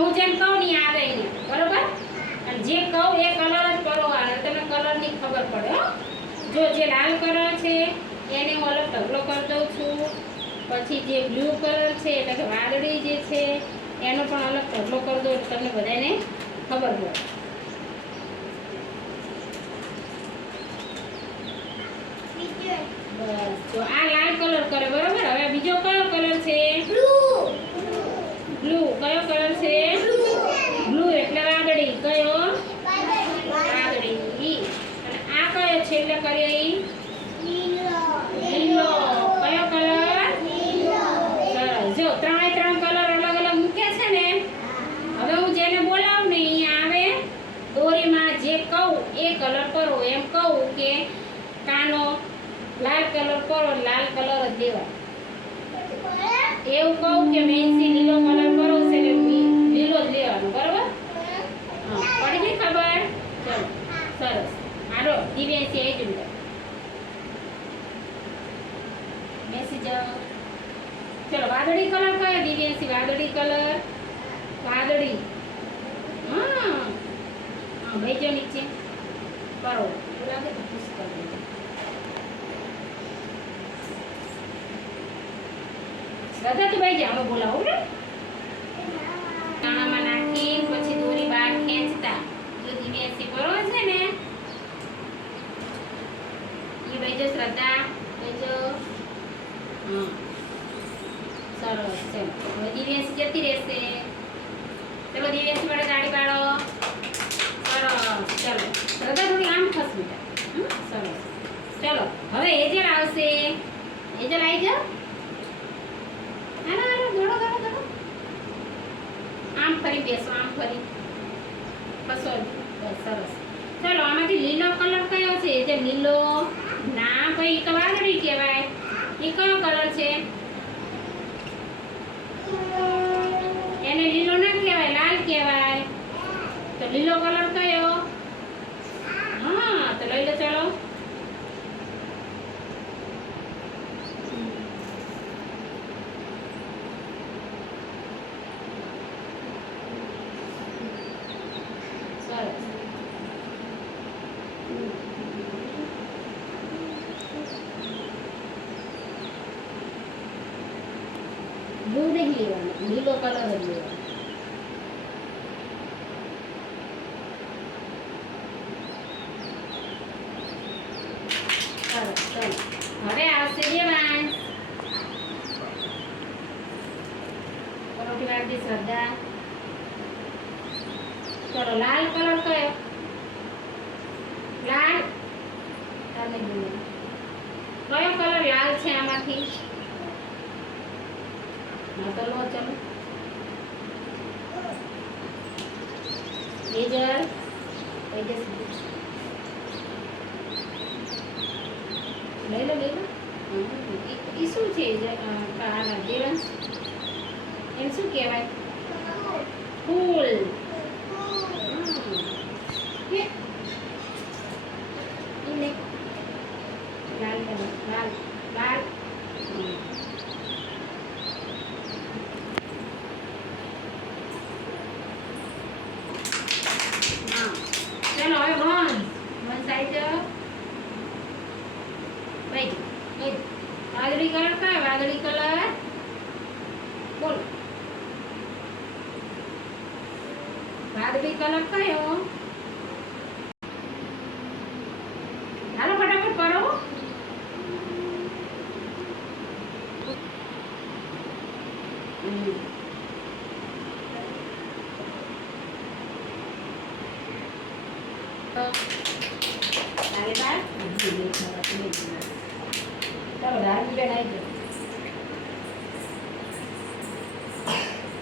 હું જેમ કહું ને આવે ને બરોબર અને જે કહું એ કલર જ કરવાનો તમને કલરની ખબર પડે હો જો જે લાલ કલર છે એને હું અલગ ઢગલો કરી દઉં છું પછી જે બ્લુ કલર છે એટલે કે વાદળી જે છે એનો પણ અલગ ઢગલો કરી દો એટલે તમને બધાને ખબર પડે બસ જો આ લાલ કલર કરે બરોબર હવે બીજો કયો કલર છે બ્લુ કયો કલર છે બ્લુ એટલે વાદળી કયો વાદળી અને આ કયો છે એટલે કરીએ લીલો કયો કલર સરસ જો ત્રણ કલર અલગ અલગ મૂક્યા છે ને હવે હું જેને બોલાવું ને અહીંયા આવે દોરીમાં જે કહું એ કલર કરો એમ કહું કે કાનો લાલ કલર કરો લાલ કલર જ દેવા એવું કહું કે મેન્સી લીલો કલર કરો છે એટલે લીલો જ લેવાનો બરોબર હા પડી ગઈ ખબર ચલો સરસ હાલો દિવ્યાંશી આવી જજો મેસી જાઓ ચલો વાદળી કલર કયો દિવ્યાંશી વાદળી કલર વાદળી હા હા બેજો નીચે કરો લાગે તો પુશ કરી દેજો શ્રદ્ધા તું ભાઈ જા હવે બોલાવો ને દાણામાં નાખી પછી દોરી બહાર ખેંચતા જો દિવ્યાંશી બરોબર છે ને એ બેજો શ્રદ્ધા બેજો હા સરસ ચલો હવે દિવ્યાંશી જતી રહેશે ચલો દિવ્યાંશી માટે ગાડી પાડો સરસ ચલો શ્રદ્ધા થોડી આમ ખસ બેટા સરસ ચલો હવે એજલ આવશે એજલ આવી જાઓ આમ ફરી બેસો આમ ફરી બસો સરસ ચલો આમાંથી લીલો કલર કયો છે જે લીલો ના ભાઈ તો વાદળી કહેવાય એ કયો કલર છે એને લીલો ના કહેવાય લાલ કહેવાય તો લીલો કલર કયો હા તો લઈ લો ચલો બ્લુ નહીં લેવાનો લીલો કલર જ લેવાનો સરસ ચલો હવે આવશે દેવાંશ પરોઠી વાળી શ્રદ્ધા ચલો લાલ કલર કયો લાલ તમે બોલો કયો કલર લાલ છે આમાંથી ના તો લો ચલો એજલ લઈ લો એ શું છે દેવાંશ એમ શું કહેવાય ફૂલ લાલ કલર લાલ લાલ ચલો હવે વન સાઈડ ભાઈ વાદળી કલર કયો વાદળી કલર બોલો વાદળી કલર કયો હાલો ફટાફટ કરો ચાલો ધાર્મી બેન આવી જાઓ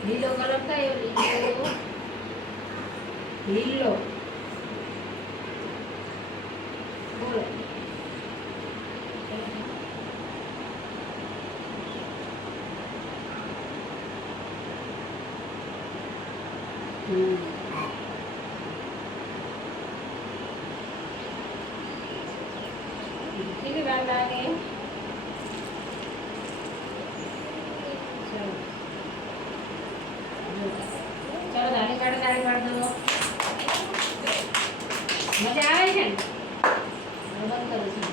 લીલો કલર કયો લીલો બોલો કેટલી વાર લાગે ચલો મજા આવે છે ને? હવે બંધ કરું છું.